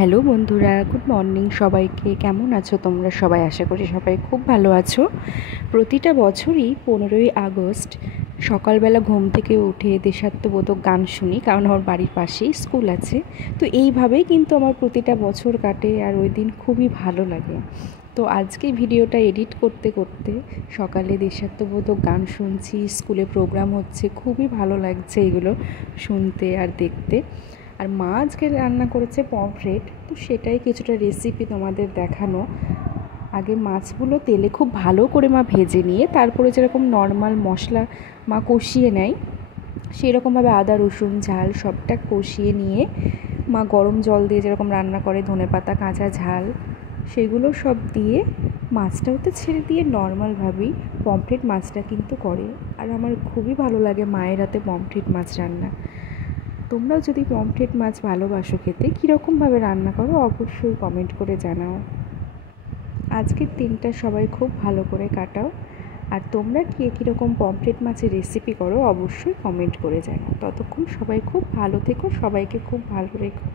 Hello বন্ধুরা, good morning সবাইকে। কেমন আছো তোমরা সবাই? আশা করি সবাই খুব ভালো আছো। প্রতিটা বছরই 15ই আগস্ট সকালবেলা ঘুম থেকে উঠে দেশাত্মবোধক গান শুনি, কারণ আমার বাড়ির পাশেই স্কুল আছে। তো এইভাবেই কিন্তু আমার প্রতিটা বছর কাটে, আর ওই দিন খুবই ভালো লাগে। তো আজকে ভিডিওটা এডিট করতে করতে সকালে দেশাত্মবোধক গান শুনছি, স্কুলে প্রোগ্রাম হচ্ছে, খুবই ভালো লাগছে এগুলো শুনতে আর দেখতে। আর মা আজকে রান্না করেছে পমফ্রেট, তো সেটাই কিছুটা রেসিপি তোমাদের দেখানো। আগে মাছগুলো তেলে খুব ভালো করে মা ভেজে নিয়ে তারপরে যেরকম নর্মাল মশলা মা কষিয়ে নেয়, সেরকমভাবে আদা রসুন ঝাল সবটা কষিয়ে নিয়ে মা গরম জল দিয়ে যেরকম রান্না করে, ধনেপাতা কাঁচা ঝাল সেগুলো সব দিয়ে মাছটা ওতে ছেড়ে দিয়ে নর্মালভাবেই পমফ্রেট মাছটা কিন্তু করে। আর আমার খুবই ভালো লাগে মায়ের হাতে পমফ্রেট মাছ রান্না। তোমরাও যদি পমফ্রেট মাছ ভালোবাসো খেতে, কীরকমভাবে রান্না করো অবশ্যই কমেন্ট করে জানাও। আজকের দিনটা সবাই খুব ভালো করে কাটাও। আর তোমরা কে কীরকম পমফ্রেট মাছের রেসিপি করো অবশ্যই কমেন্ট করে জানাও। ততক্ষণ সবাই খুব ভালো থেকো, সবাইকে খুব ভালো রেখো।